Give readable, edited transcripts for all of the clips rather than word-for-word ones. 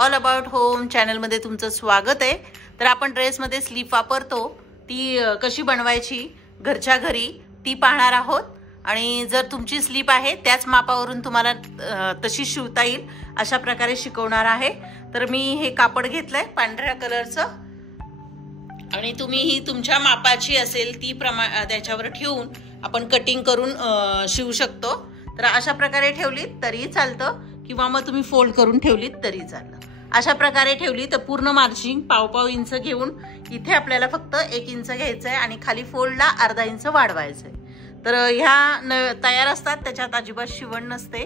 All about home चॅनलमध्ये तुमचं स्वागत आहे। तर आपण ड्रेसमध्ये स्लीप वापरतो ती कशी बनवायची घरच्या घरी ती पाहणार आहोत। आणि जर तुमची स्लीप आहे त्याच मापावरून तुम्हाला तशी शिवता येईल अशा प्रकारे शिकवणार आहे। तर मी हे कापड घेतलंय पांढऱ्या कलरचं आणि तुम्ही ही तुमच्या मापाची असेल ती त्याच्यावर ठेवून आपण कटिंग करून शिवू शकतो। तर अशा प्रकारे ठेवली तरी चालतं किंवा मग तुम्ही फोल्ड करून ठेवली तरी चालतं। अशा प्रकारे ठेवली तर पूर्ण मार्जिन पाव इंच घेऊन इथे आपल्याला फक्त 1 इंच घ्यायचं आहे आणि खाली फोल्डला अर्धा इंच वाढवायचं आहे। तर ह्या तयार असतात, त्याच्यात अजिबात शिवण नसते,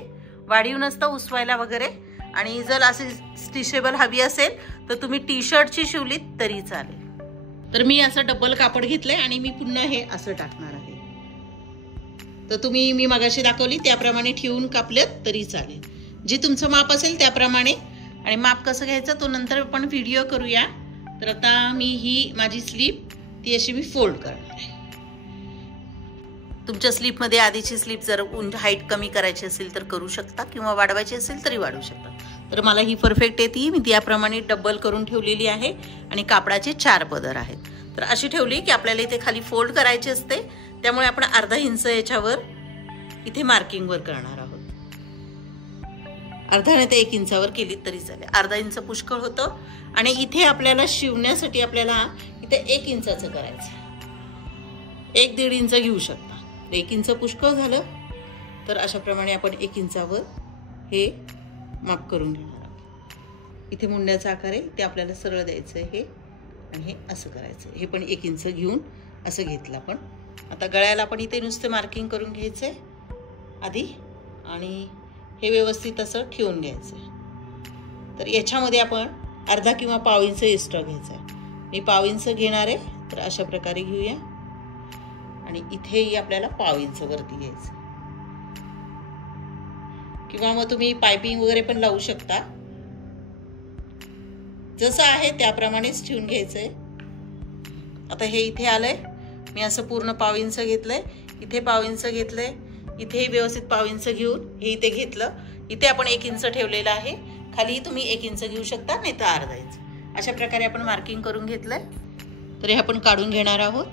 वाढीव नसतं उसवायला वगैरे। आणि जर अशी स्टिचेबल हवी असेल तर तुम्ही टी शर्टची शिवलीत तरी चालेल। तर मी असं डबल कापड घेतलंय आणि मी पुन्हा हे असं टाकणार आहे। तर तुम्ही मी मगाशी दाखवली त्याप्रमाणे ठेवून कापलेत तरी चालेल, जे तुमचं माप असेल त्याप्रमाणे। आणि माप कसं घ्यायचं तो नंतर आपण व्हिडिओ करूया। तर आता मी ही माझी स्लीप ती अशी मी फोल्ड करणार आहे। तुमच्या स्लीपमध्ये आधीची स्लीप जर हाईट कमी करायची असेल तर करू शकता किंवा वाढवायची असेल तरी वाढवू शकता। तर मला ही परफेक्ट येते, मी त्याप्रमाणे डबल करून ठेवलेली आहे आणि कापडाचे 4 पदर आहेत। तर अशी ठेवली की आपल्याला इथे खाली फोल्ड करायची असते, त्यामुळे आपण अर्धा इंच याच्यावर इथे मार्किंगवर करणार आहोत। अर्धा नाही तर 1 इंचावर केली तरी चालेल, अर्धा इंच पुष्कळ होतं। आणि इथे आपल्याला शिवण्यासाठी आपल्याला इथे 1 इंचाचं करायचं, 1-1.5 इंच घेऊ शकता। 1 इंच पुष्कळ झालं तर अशा प्रमाणे आपण 1 इंचावर हे माप करून घेणार आहोत। इथे मुंड्याचा आकार आहे ते आपल्याला सरळ द्यायचं आहे, हे आणि हे असं करायचं। हे पण 1 इंच घेऊन असं घेतलं आपण। आता गळ्याला आपण इथे नुसते मार्किंग करून घ्यायचंय आधी आणि हे व्यवस्थित असं ठेवून घ्यायचं। तर याच्यामध्ये आपण अर्धा किंवा पाव इंच एक्स्ट्रा घ्यायचा आहे। मी पाव इंच घेणार आहे, तर अशा प्रकारे घेऊया आणि इथेही आपल्याला पाव इंच वरती घ्यायचं किंवा मग तुम्ही पायपिंग वगैरे पण लावू शकता, जसं आहे त्याप्रमाणेच ठेवून घ्यायचंय। आता हे इथे आलंय, मी असं पूर्ण पाव इंच घेतलंय, इथे पाव इंच घेतलंय, इथे व्यवस्थित पाव इंच घेऊन हे इथे घेतलं। इथे आपण 1 इंच ठेवलेलं आहे, खाली तुम्ही 1 इंच घेऊ शकता नाही तर अर्धा इंच। अशा प्रकारे आपण मार्किंग करून घेतलंय। तर हे आपण काढून घेणार आहोत।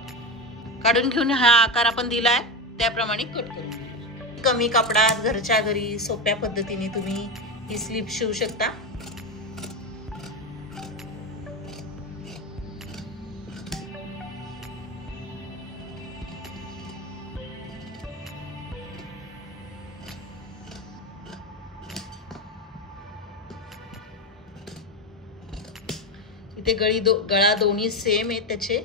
काढून घेऊन हा आकार आपण दिलाय त्याप्रमाणे कट करून कमी कपडात घरच्या घरी सोप्या पद्धतीने तुम्ही ही स्लीप शिवू शकता। इथे गळा दोन्ही सेम आहे त्याचे।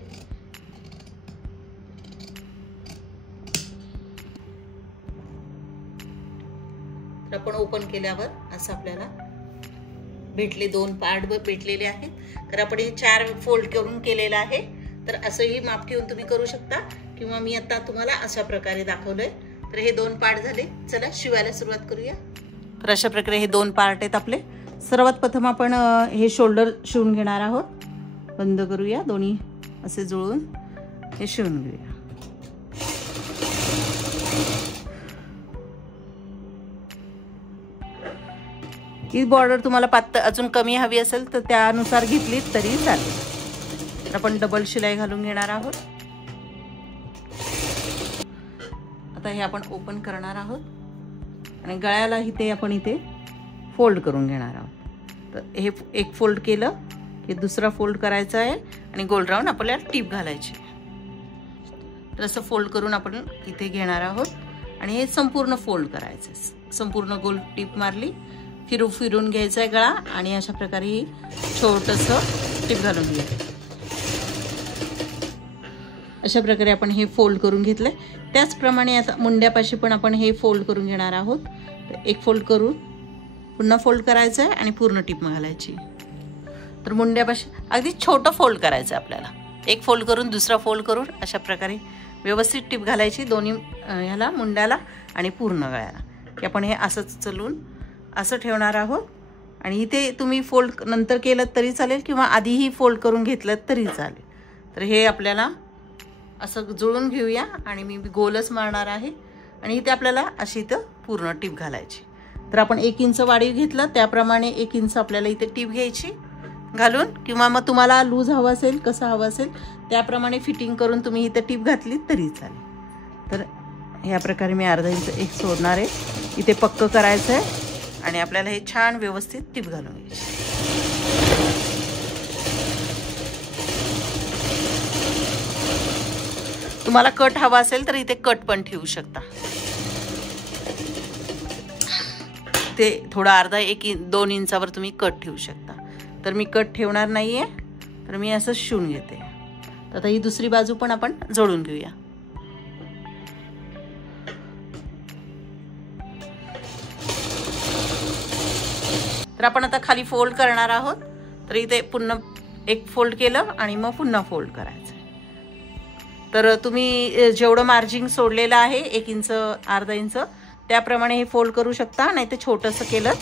तर आपण ओपन केल्यावर असं आपल्याला भेटले, 2 पार्ट भेटलेले आहेत। तर आपण हे 4 फोल्ड करून केलेलं आहे। तर असंही माप ठेवून तुम्ही करू शकता किंवा मी आता तुम्हाला अशा प्रकारे दाखवलंय। तर हे 2 पार्ट झाले, चला शिवायला सुरुवात करूया। तर अशा प्रकारे हे 2 पार्ट आहेत आपले। सर्वात प्रथम आपण हे शोल्डर शिवून घेणार आहोत। बंद करूया, दोन्ही असे जुळून हे शिवून घेऊया। ही बॉर्डर तुम्हाला पातळ अजून कमी हवी असेल तर त्यानुसार घेतली तरी चालेल। तर आपण डबल शिलाई घालून घेणार आहोत। आता हे आपण ओपन करणार आहोत आणि गळ्याला इथे आपण इथे फोल्ड करून घेणार आहोत। तर हे 1 फोल्ड केलं की दुसरा फोल्ड करायचा आहे आणि गोल राऊंड आपल्याला टीप घालायची। तर असं फोल्ड करून आपण इथे घेणार आहोत आणि हे संपूर्ण फोल्ड करायचं। संपूर्ण गोल टीप मारली, फिरून घ्यायचा आहे गळा आणि अशा प्रकारे छोटंसं टीप घालून घ्यायचं। अशा प्रकारे आपण हे फोल्ड करून घेतलंय। त्याचप्रमाणे आता मुंड्यापाशी पण आपण हे फोल्ड करून घेणार आहोत। तर 1 फोल्ड करून पुन्हा फोल्ड करायचं आहे आणि पूर्ण टीप घालायची। तर मुंड्यापाशी अगदी छोटं फोल्ड करायचं आपल्याला, 1 फोल्ड करून दुसरा फोल्ड करून अशा प्रकारे व्यवस्थित टीप घालायची दोन्ही ह्याला, मुंड्याला आणि पूर्ण गळ्याला। की आपण हे असंच चलून असं ठेवणार आहोत। आणि इथे तुम्ही फोल्ड नंतर केलं तरी चालेल किंवा आधीही फोल्ड करून घेतलं तरी चालेल। तर हे आपल्याला असं जुळून घेऊया आणि मी गोलच मारणार आहे आणि इथे आपल्याला अशी इथं पूर्ण टीप घालायची। तर आपण 1 इंच वाढीव घेतलं त्याप्रमाणे 1 इंच आपल्याला इथे टीप घ्यायची घालून, किंवा मग तुम्हाला लूज हवं असेल कसं हवं असेल त्याप्रमाणे फिटिंग करून तुम्ही इथे टीप घातली तरी चालेल। तर ह्या प्रकारे मी अर्धा इंच एक सोडणार आहे, इथे पक्क करायचं आहे आणि आपल्याला हे छान व्यवस्थित टीप घालून घ्यायची। तुम्हाला कट हवा असेल तर इथे कट पण ठेवू शकता, ते थोडा अर्धा 1-2 इंचावर तुम्ही कट ठेवू शकता। तर मी कट ठेवणार नाहीये, तर मी असं शिवून घेते। तर आता ही दुसरी बाजू पण आपण जोडून घेऊया। तर आपण आता खाली फोल्ड करणार आहोत, तर इथे पुन्हा एक फोल्ड केलं आणि मग पुन्हा फोल्ड करायचं। तर तुम्ही जेवढं मार्जिन सोडलेलं आहे 1 इंच अर्धा इंच त्याप्रमाणे हे फोल्ड करू शकता, नाही ते छोटंसं केलं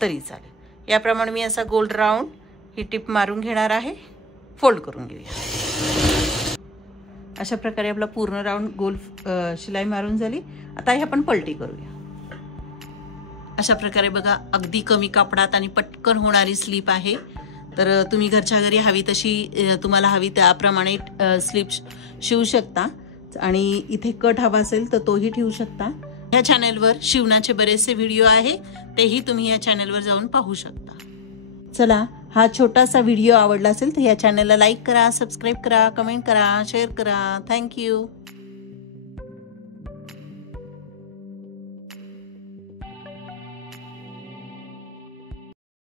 तरी चालेल। याप्रमाणे मी असा गोल राऊंड ही टिप मारून घेणार आहे, फोल्ड करून घेऊया। अशा प्रकारे आपला पूर्ण राऊंड गोल शिलाई मारून झाली। आता हे आपण पलटी करूया। अशा प्रकारे बघा, अगदी कमी कापडात आणि पटकन होणारी स्लीप आहे। तर तुम्ही घरच्या घरी हवी तशी तुम्हाला हवी त्याप्रमाणे स्लीप शिवू शकता आणि इथे कट हवा असेल तर तोही ठेवू शकता। या चॅनलवर शिवणाचे बरेचसे व्हिडिओ आहे, तेही तुम्ही या चॅनलवर जाऊन पाहू शकता। चला, हा छोटासा व्हिडिओ आवडला असेल तर या चॅनलला लाईक करा, सबस्क्राईब करा, कमेंट करा, शेअर करा। थँक्यू।